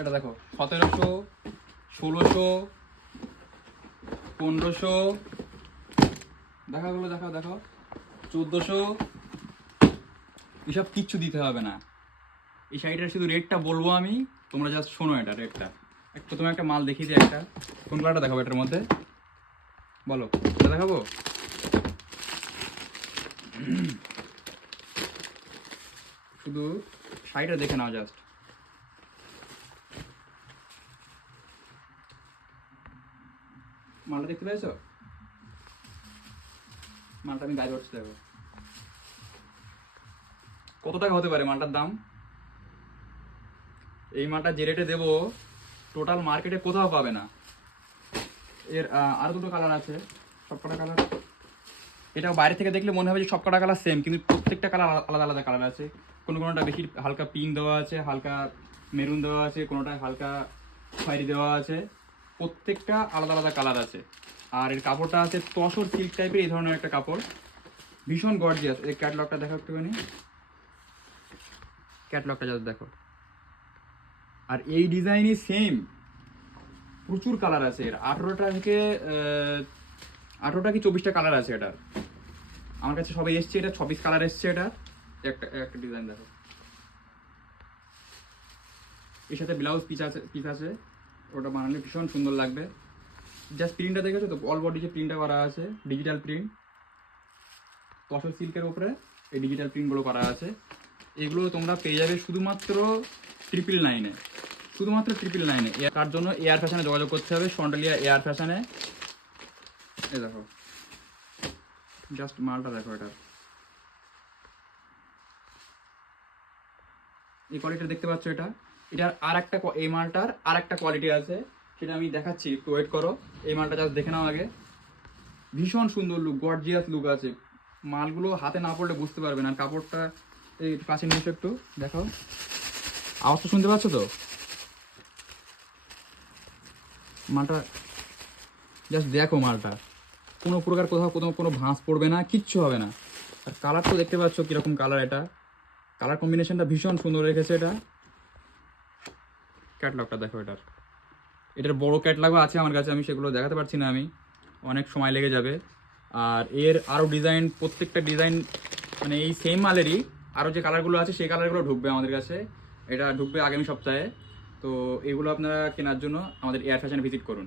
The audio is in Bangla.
এটা দেখো 1700, 1600, 1500, দেখাগুলো দেখাও, দেখো 1400, এসব কিচ্ছু দিতে হবে না। এই শাড়িটার শুধু রেটটা বলবো আমি, তোমরা জাস্ট শোনো এটা রেটটা। প্রথমে একটা মাল দেখিয়ে দিই, একটা কোন কালারটা দেখাবো এটার মধ্যে, বলো এটা দেখাবো? শুধু শাড়িটা দেখে নাও জাস্ট। মালটা দেখতে পেয়েছো? মালটা আমি গায়ে ধরছি, দেখো কত টাকা হতে পারে মালটার দাম। এই মালটা যে রেটে দেবো টোটাল মার্কেটে কোথাও পাবে না। এর আরো দুটো কালার আছে, সবকটা কালার। এটা বাইরে থেকে দেখলে মনে হবে যে সবকটা কালার সেম, কিন্তু প্রত্যেকটা কালার আলাদা আলাদা কালার আছে। কোনোটা বেশি হালকা পিঙ্ক দেওয়া আছে, হালকা মেরুন দেওয়া আছে, কোনোটা হালকা খয়েরি দেওয়া আছে, প্রত্যেকটা আলাদা আলাদা কালার আছে। আর এর কাপড়টা আছে তসর সিল্ক টাইপের, এই ধরনের একটা কাপড়, ভীষণ গর্জিয়াস। এই ক্যাটলগটা দেখো একটুখানি, ক্যাটলগটা জাস্ট দেখো। আর এই ডিজাইনই সেম প্রচুর কালার আছে এর, 18টা থেকে 18টা কি 24টা কালার আছে এটার। আমার কাছে সবাই এসছে, এটা 26 কালার এসছে এটা। একটা একটা ডিজাইন দেখো, এর সাথে ব্লাউজ পিস আছে, ওটা বানালে ভীষণ সুন্দর লাগবে। জাস্ট প্রিন্টটা দেখেছো তো, অল বডি যে প্রিন্টটা করা আছে, ডিজিটাল প্রিন্ট, তসর সিল্কের উপরে এই ডিজিটাল প্রিন্টগুলো করা আছে। এগুলো তোমরা পেয়ে যাবে শুধুমাত্র 999-এ, শুধুমাত্র 999-এ। তার জন্য এয়ার ফ্যাশনে যোগাযোগ করতে হবে, সন্ডালিয়া এয়ার ফ্যাশনে। এই দেখো জাস্ট মালটা দেখো, এটা এই কোয়ালিটিটা দেখতে পাচ্ছ, এটার আর একটা, এই মালটার আর একটা কোয়ালিটি আছে, সেটা আমি দেখাচ্ছি, একটু ওয়েট করো। এই মালটা জাস্ট দেখে নাও আগে, ভীষণ সুন্দর লুক, গর্জিয়াস লুক আছে। মালগুলো হাতে না পড়লে বুঝতে পারবে না। কাপড়টা এই কাছে নিয়ে এসে একটু দেখাও, আওয়াজটা শুনতে পাচ্ছ তো? মালটা জাস্ট দেখো, মালটা কোনো প্রকার কোথাও কোনো ভাঁজ পড়বে না, কিচ্ছু হবে না। আর কালার তো দেখতে পাচ্ছ কীরকম কালার, এটা কালার কম্বিনেশনটা ভীষণ সুন্দর রেখেছে। এটা ক্যাটলগটা দেখো, এটার বড় ক্যাটলগও আছে আমার কাছে, আমি সেগুলো দেখাতে পারছি না, আমি অনেক সময় লেগে যাবে। আর এর আরও ডিজাইন, প্রত্যেকটা ডিজাইন মানে এই সেম মালেরই আরও যে কালারগুলো আছে সেই কালারগুলো ঢুকবে আমাদের কাছে, এটা ঢুকবে আগামী সপ্তাহে। তো এগুলো আপনারা কেনার জন্য আমাদের এয়ার ফ্যাশনে ভিজিট করুন।